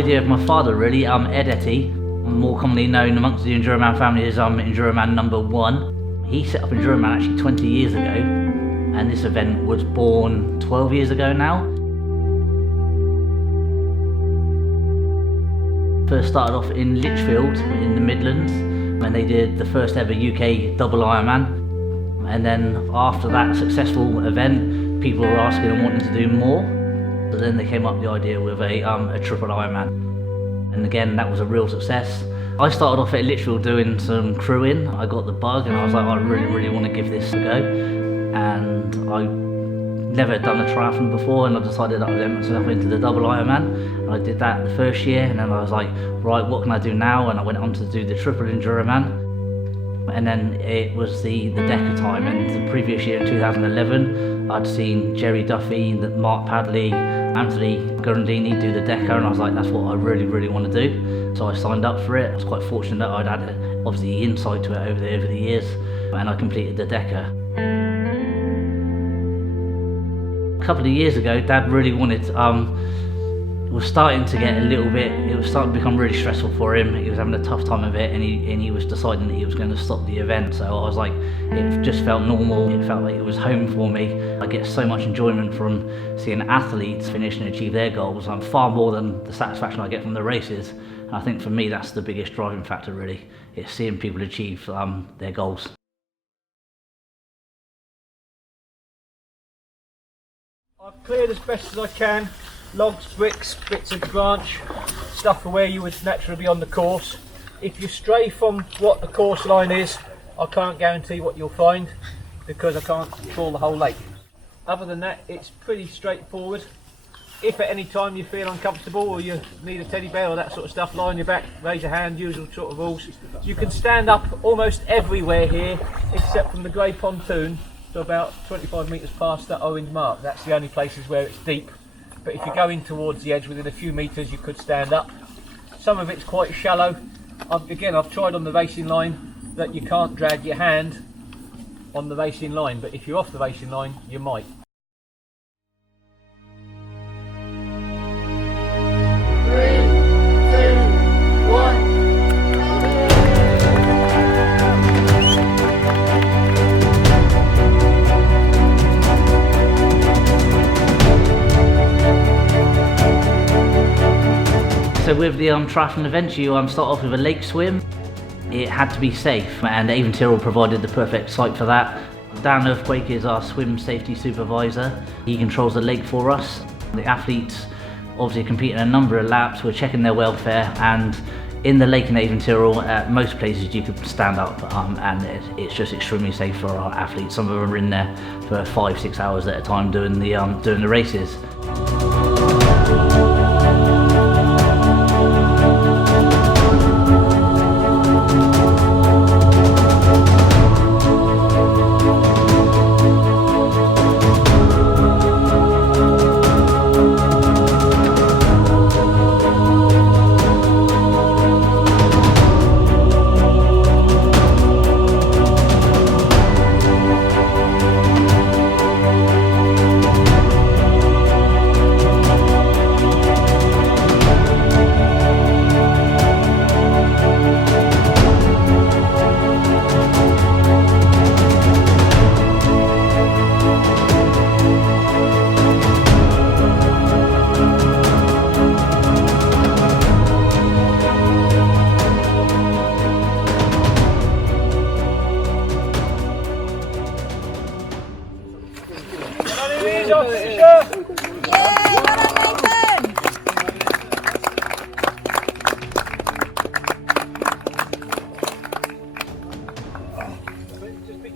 idea of my father really, Ed Etty, more commonly known amongst the Enduroman family as Enduroman #1. He set up Enduroman actually 20 years ago, and this event was born 12 years ago now. First started off in Lichfield in the Midlands, and they did the first ever UK double Ironman. And then after that successful event, people were asking and wanting to do more. So then they came up with the idea with a triple Ironman. And again, that was a real success. I started off at Lichfield doing some crewing. I got the bug and I was like, I really want to give this a go. And I never done a triathlon before, and I decided I would enter myself into the double Ironman. And I did that the first year, and then I was like, right, what can I do now? And I went on to do the triple Enduroman. And then it was the Decker time, and the previous year in 2011 I'd seen Jerry Duffy, Mark Padley, Anthony Gurandini do the Decker, and I was like, that's what I really want to do. So I signed up for it. I was quite fortunate that I'd had obviously insight to it over the years, and I completed the Decker. A couple of years ago, Dad really wanted, it was starting to get a little bit, it was starting to become really stressful for him. He was having a tough time of it, and he was deciding that he was going to stop the event. So I was like, it just felt normal. It felt like it was home for me. I get so much enjoyment from seeing athletes finish and achieve their goals, far more than the satisfaction I get from the races. And I think for me, that's the biggest driving factor really. It's seeing people achieve their goals. I've cleared as best as I can. Logs, bricks, bits of branch, stuff for where you would naturally be on the course. If you stray from what the course line is, I can't guarantee what you'll find because I can't trawl the whole lake. Other than that, it's pretty straightforward. If at any time you feel uncomfortable or you need a teddy bear or that sort of stuff, lie on your back, raise your hand, usual sort of rules. You can stand up almost everywhere here except from the grey pontoon to about 25 metres past that orange mark. That's the only places where it's deep. But if you're going towards the edge within a few metres, you could stand up. Some of it's quite shallow. I've tried on the racing line that you can't drag your hand on the racing line, but if you're off the racing line, you might. So with the triathlon event, you start off with a lake swim. It had to be safe, and Avon Tyrrell provided the perfect site for that. Dan Earthquake is our swim safety supervisor. He controls the lake for us. The athletes obviously compete in a number of laps. We're checking their welfare, and in the lake in Avon Tyrrell, at most places you could stand up, and it's just extremely safe for our athletes. Some of them are in there for 5-6 hours at a time doing the races.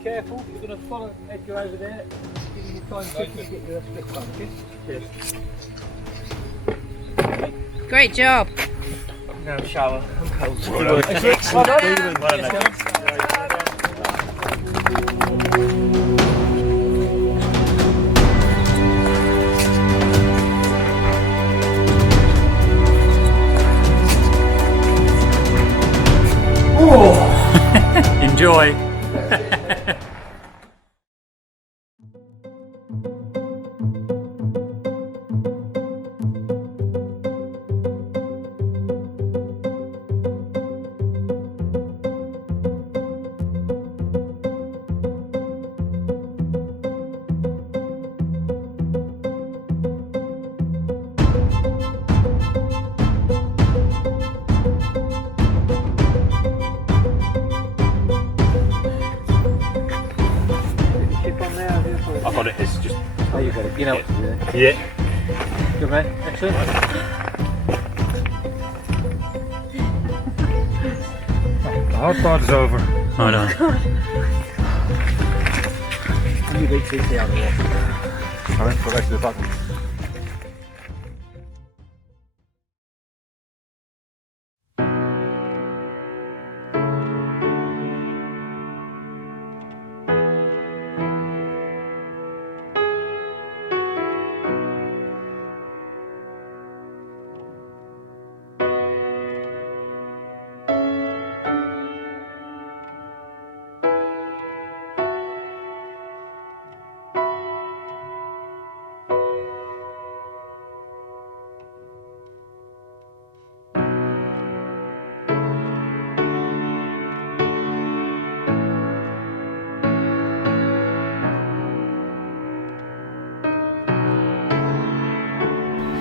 Careful, you're going to follow Edgar over there. Give you time to get your split pumpkin. Cheers. Great job. Now shower. I'm cold. Enjoy. You know what to do then. Yeah. Good man, excellent. The hard part is over. I know. And you beat CT out of the water. Alright, go back to the bottom.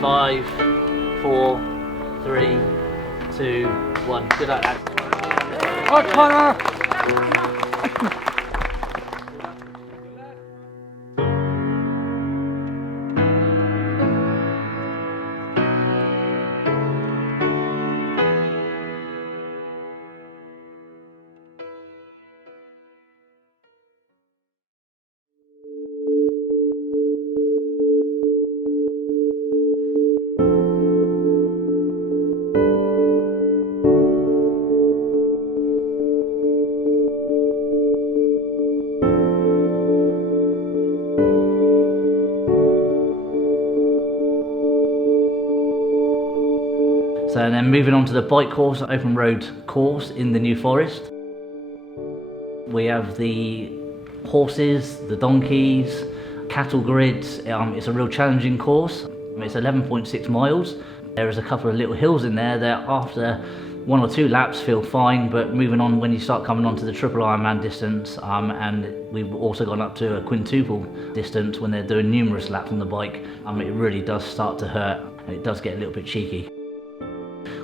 Five, 4, 3, 2, 1. Good luck, lads. Oh, Conor! So then moving on to the bike course, open road course in the New Forest. We have the horses, the donkeys, cattle grids. It's a real challenging course. It's 11.6 miles. There is a couple of little hills in there that after 1 or 2 laps feel fine, but moving on when you start coming onto the triple Ironman distance, and we've also gone up to a quintuple distance when they're doing numerous laps on the bike, it really does start to hurt and it does get a little bit cheeky.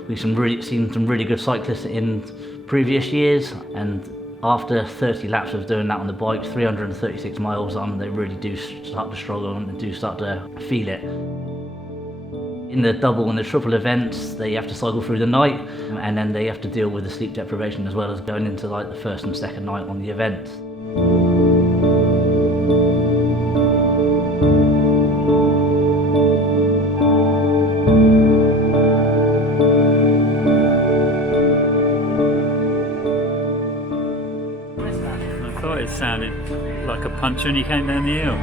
We've seen some really good cyclists in previous years, and after 30 laps of doing that on the bike, 336 miles on, they really do start to struggle and do start to feel it. In the double and the triple events, they have to cycle through the night, and then they have to deal with the sleep deprivation as well as going into like the first and second night on the event. I thought it sounded like a punch when you came down the hill.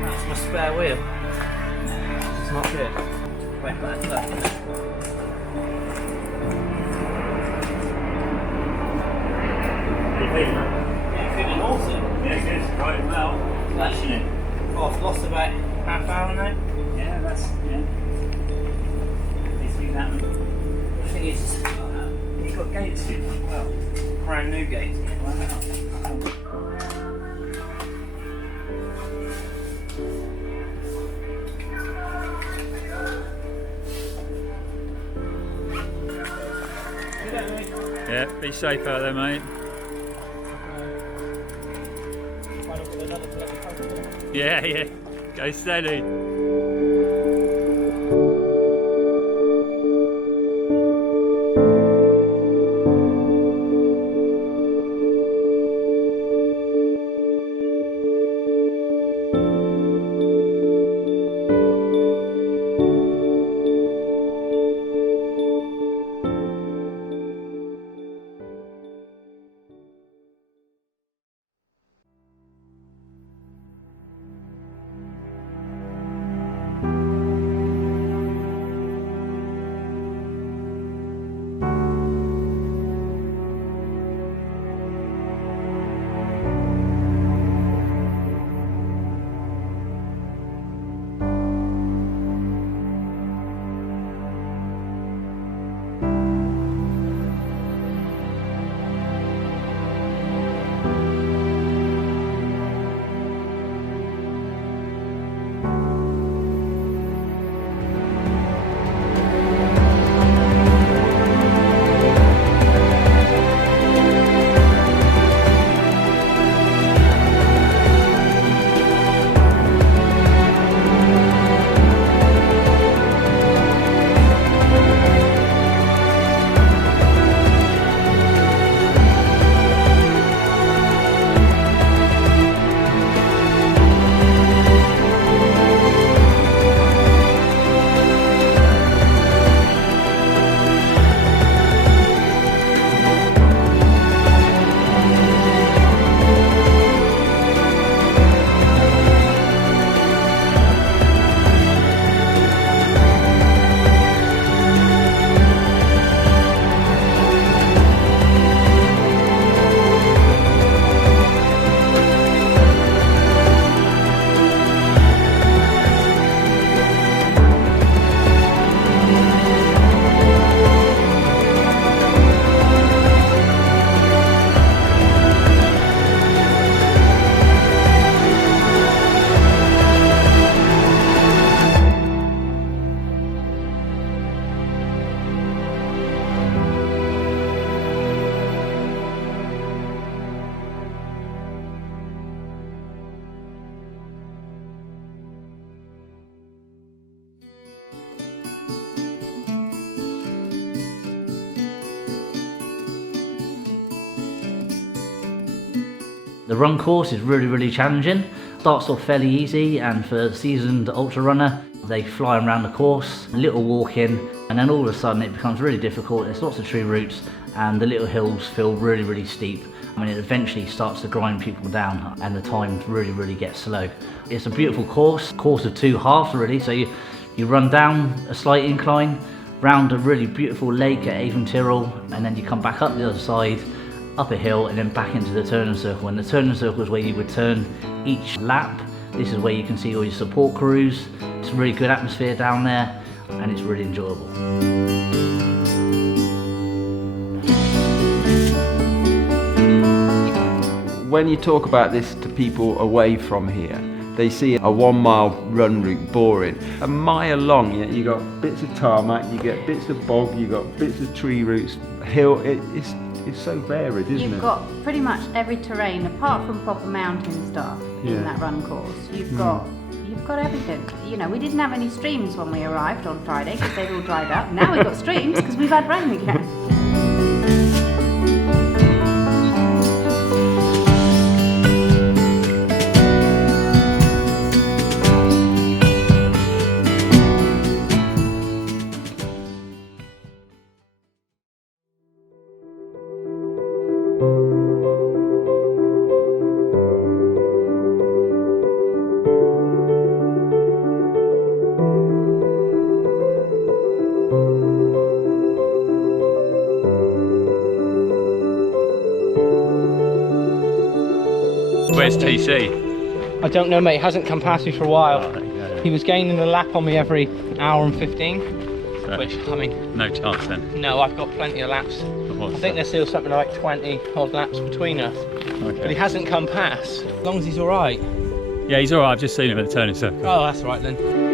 That's my spare wheel. It's not good. Wait, that's that. Yeah, feeling awesome. Yeah, good. Right now. Flashing it. Oh, I've lost about half hour now. Yeah, that's, yeah. These things happen. The thing is, You've got gates in as well. brand new gate. Wow. Yeah, be safe out there, mate. Yeah, yeah. Go steady. The run course is really challenging. Starts off fairly easy, and for the seasoned ultra runner, they fly around the course, a little walk in, and then all of a sudden it becomes really difficult. There's lots of tree roots and the little hills feel really steep. I mean, it eventually starts to grind people down and the time really gets slow. It's a beautiful course of 2 halves really, so you run down a slight incline, round a really beautiful lake at Avon Tyrrell, and then you come back up the other side, up a hill, and then back into the turning circle. And the turning circle is where you would turn each lap. This is where you can see all your support crews. It's a really good atmosphere down there, and it's really enjoyable. When you talk about this to people away from here, they see a 1 mile run route boring. A mile long, you got bits of tarmac, you get bits of bog, you got bits of tree roots, hill. It's so varied, isn't it? You've got pretty much every terrain apart from proper mountain stuff in that run course. You've got everything. You know, we didn't have any streams when we arrived on Friday because they'd all dried up. Now we've got streams because we've had rain again. Where's TC? I don't know, mate. He hasn't come past me for a while. He was gaining the lap on me every hour and 15, which, I mean... No chance then? No, I've got plenty of laps. I think there's still something like 20 odd laps between us. Okay. But he hasn't come past, as long as he's alright. Yeah, he's alright. I've just seen him at the turning circle. Oh, that's right then.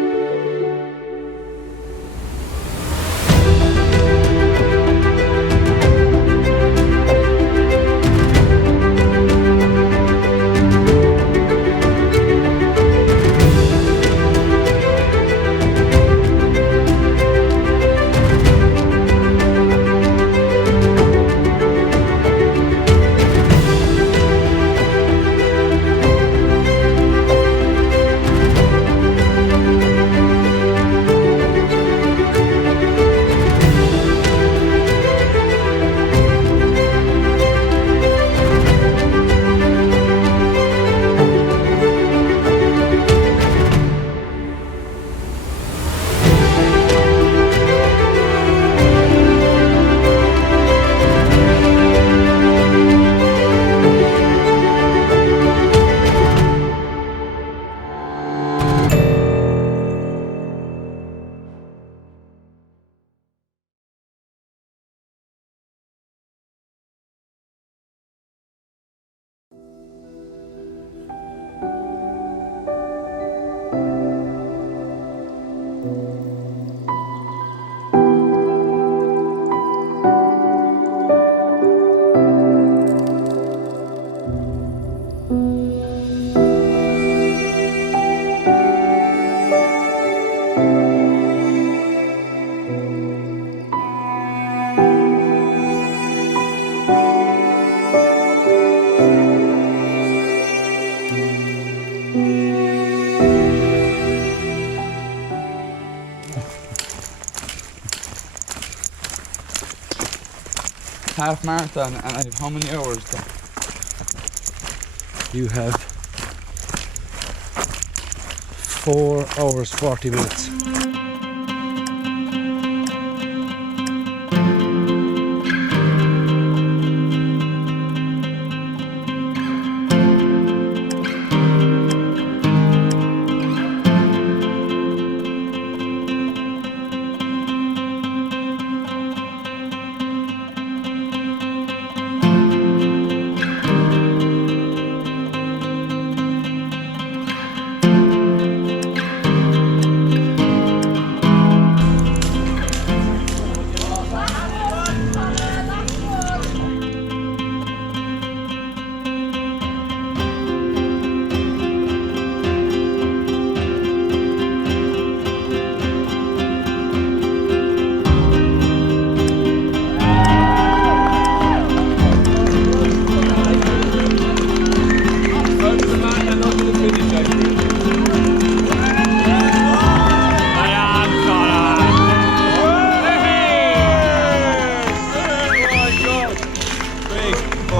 Half marathon, and I have how many hours done? You have 4 hours 40 minutes.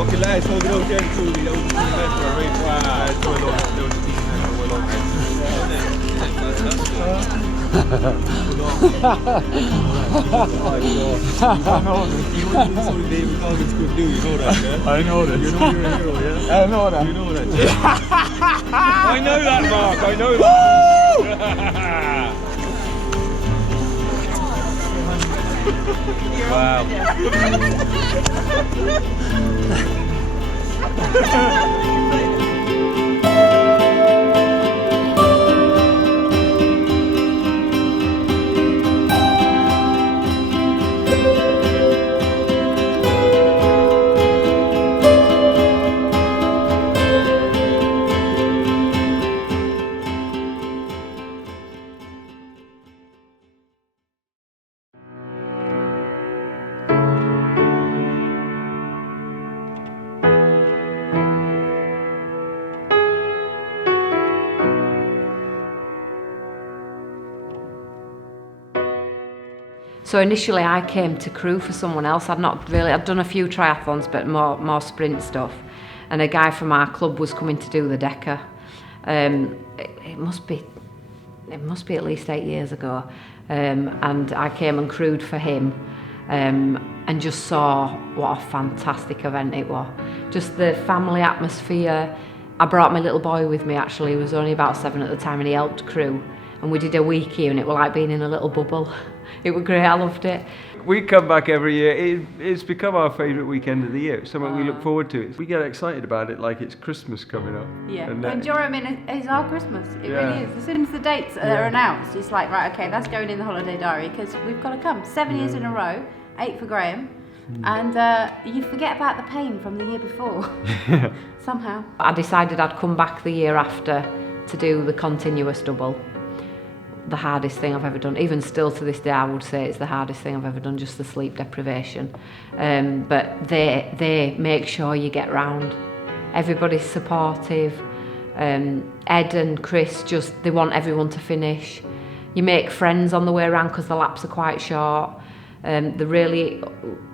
welke lijst van de rood toe die ook de best wel weet waar het wel op de team en wel op I know that. You know you're a hero, yeah? I know that. You know that. I know that, Mark. I know that. Wow. So initially I came to crew for someone else. I'd done a few triathlons, but more sprint stuff. And a guy from our club was coming to do the Decker. It must be at least 8 years ago. And I came and crewed for him, and just saw what a fantastic event it was. Just the family atmosphere. I brought my little boy with me actually, he was only about 7 at the time, and he helped crew. And we did a week here, and it was like being in a little bubble. It was great, I loved it. We come back every year. It's become our favourite weekend of the year. It's something we look forward to. We get excited about it like it's Christmas coming up. Yeah, and Enduroman is our Christmas. It really is. As soon as the dates are announced, it's like, right, okay, that's going in the holiday diary because we've got to come. 7 years in a row, 8 for Graham, and you forget about the pain from the year before. Somehow. I decided I'd come back the year after to do the continuous double. The hardest thing I've ever done. Even still to this day I would say it's the hardest thing I've ever done, just the sleep deprivation. But they make sure you get round. Everybody's supportive. Ed and Chris they want everyone to finish. You make friends on the way around because the laps are quite short. They really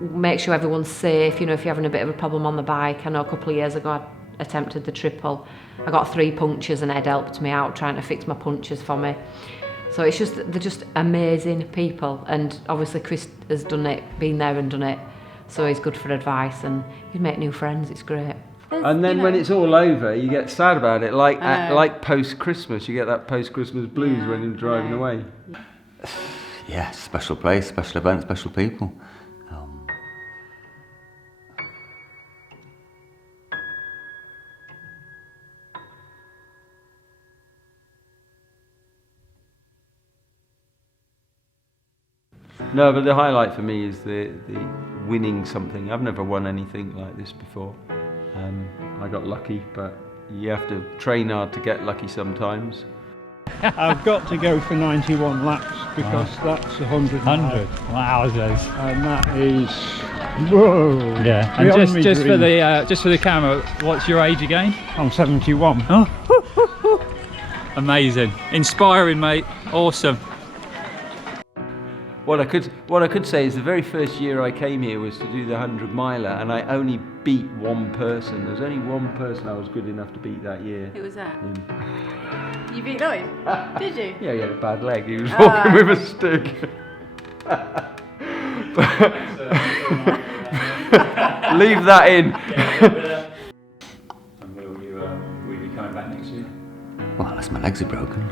make sure everyone's safe. You know, if you're having a bit of a problem on the bike. I know a couple of years ago I attempted the triple. I got 3 punctures and Ed helped me out trying to fix my punctures for me. So it's just, they're just amazing people, and obviously Chris has done it, been there and done it, so he's good for advice, and you make new friends, it's great. And then when it's all over, you get sad about it, like post-Christmas, you get that post-Christmas blues when you're driving away. Yeah, special place, special event, special people. No, but the highlight for me is the winning something. I've never won anything like this before. I got lucky, but you have to train hard to get lucky sometimes. I've got to go for 91 laps because that's 100. 100. Wowzers. And that is, whoa. Yeah. And just for the camera, what's your age again? I'm 71. Oh. Amazing. Inspiring, mate. Awesome. What I could say is the very first year I came here was to do the 100 miler, and I only beat one person. There's only one person I was good enough to beat that year. Who was that? You beat Lloyd? Did you? Yeah, he had a bad leg. He was walking with a stick. Leave that in. And will you be coming back next year? Well, unless my legs are broken.